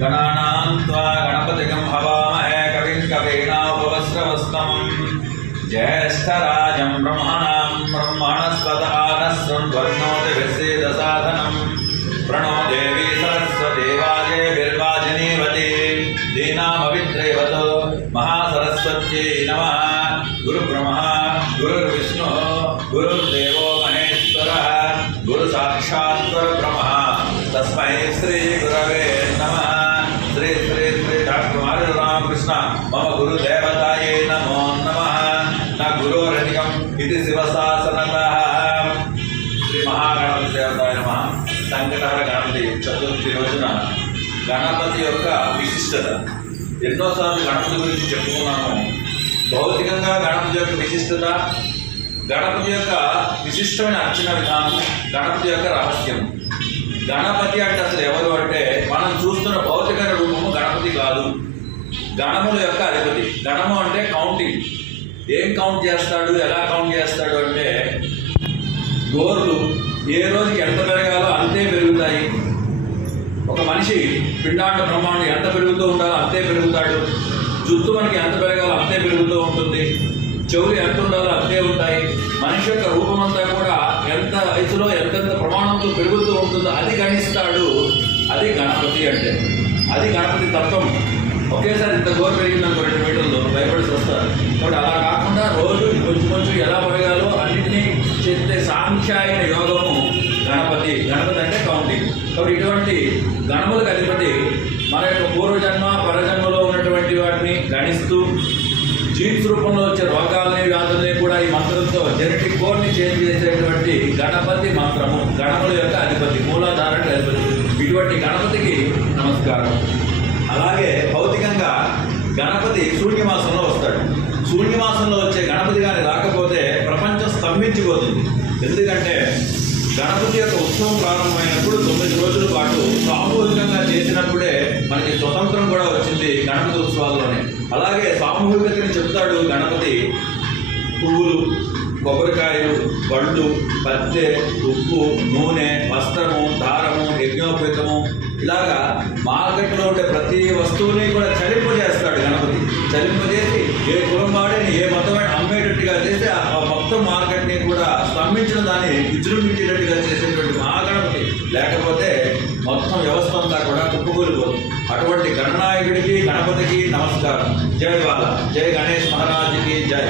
गणानां त्वा गणपतिगं हवामहे कविं कवीनामुपवस्त्रवस्तमं ज्येष्ठराजं ब्रह्मणां ब्रह्मणस्पतः नः शृण्वन्नोतिभिस्सीदसाधनं प्रणो देवी सरस्वती वाजेभिर्वाजिनीवती दीनामविद्रेवतो महासरस्वत्यै नमः। गुरुब्रह्मा गुरुर्विष्णुः गुरुर्देवो महेश्वरः गुरुसाक्षात् परब्रह्मः तस्मै श्री गुरवे नमः। श्री श्री श्री डॉक्टर रामकृष्ण मम गुरुदेवतायै नमो नमः। न गुरोरधिकम् इति शिवशासनतः। श्री महागणपति देवताय नमः। संकटहर गणपति चतुर्थी రోజున గణపతి యొక్క విశిష్టత ఎన్నోసార్లు గణపతి గురించి చెప్పుకున్నాము. భౌతికంగా గణపతి యొక్క విశిష్టత, గణపతి యొక్క విశిష్టమైన అర్చన విధానం, గణపతి యొక్క రహస్యం. గణపతి అంటే అసలు ఎవరు అంటే మనం చూస్తున్న భౌతిక రూపము గణపతి కాదు, గణముల యొక్క అధిపతి. గణము అంటే కౌంటింగ్. ఏం కౌంట్ చేస్తాడు, ఎలా కౌంట్ చేస్తాడు అంటే గోర్లు ఏ రోజుకి ఎంత పెరగాలో అంతే పెరుగుతాయి. ఒక మనిషి పిండాండ బ్రహ్మాండం ఎంత పెరుగుతూ ఉండాలో అంతే పెరుగుతాడు. జుట్టు మనకి ఎంత పెరగాలో అంతే పెరుగుతూ ఉంటుంది. చెవులు ఎంత ఉండాలో అంతే ఉంటాయి. మనిషి యొక్క రూపం అంతా కూడా ఎంత వయసులో ఎంతెంత ప్రమాణంతో పెరుగుతూ ఉంటుందో అది గణిస్తాడు. అది గణపతి అంటే. అది గణపతి తత్వం. ఒకేసారి ఇంత గోరు పెరిగిందనుకో 2 మీటర్లు భయపడిసి వస్తారు. కాబట్టి అలా కాకుండా రోజు కొంచెం కొంచెం ఎలా పెరగాలో అన్నింటినీ చేసే సాంఖ్యాయన యోగము గణపతి. గణపతి అంటే కౌంటింగ్. కాబట్టి ఇటువంటి గణములకు అధిపతి మన యొక్క పూర్వజన్మ పరజన్మలో ఉన్నటువంటి వాటిని గణిస్తూ జీన్స్ రూపంలో వచ్చే రోగాలని వ్యాధుల్ని కూడా ఈ మంత్రంతో జెనెటిక్ కోడ్ని చేంజ్ చేసేటువంటి గణపతి మంత్రము. గణముల యొక్క అధిపతి, మూలాధారణ అధిపతి. ఇటువంటి గణపతికి నమస్కారం. అలాగే భౌతికంగా గణపతి శూన్యమాసంలో వస్తాడు. శూన్యమాసంలో వచ్చే గణపతి కానీ రాకపోతే ప్రపంచం స్తంభించిపోతుంది. ఎందుకంటే గణపతి యొక్క ఉత్సవం ప్రారంభమైనప్పుడు 9 రోజుల పాటు సామూహికంగా చేసినప్పుడే మనకి స్వతంత్రం కూడా వచ్చింది గణపతి ఉత్సవాల్లోనే. అలాగే సామూహికతని చెప్తాడు గణపతి. పువ్వులు, కొబ్బరికాయలు, పళ్ళు, పత్తె, ఉప్పు, నూనె, వస్త్రము, దారము, యజ్ఞోపేతము, ఇలాగా మార్కెట్లో ఉండే ప్రతి వస్తువుని కూడా చలింపజేస్తాడు గణపతి. చలింపజేసి ఏ కులం వాడిని ఏ మతమైన అమ్మేటట్టుగా చేసి ఆ మొత్తం మార్కెట్ని కూడా స్తంభించిన దాన్ని విజృంభించేటట్టుగా చేసేటువంటి మహాగణపతి లేకపోతే మొత్తం వ్యవస్థ అంతా కూడా కుప్పకూలిపోతుంది. అటువంటి గణనాయకుడికి గణపతికి నమస్కారం. జై బాల, జై గణేష్ మహారాజుకి జై.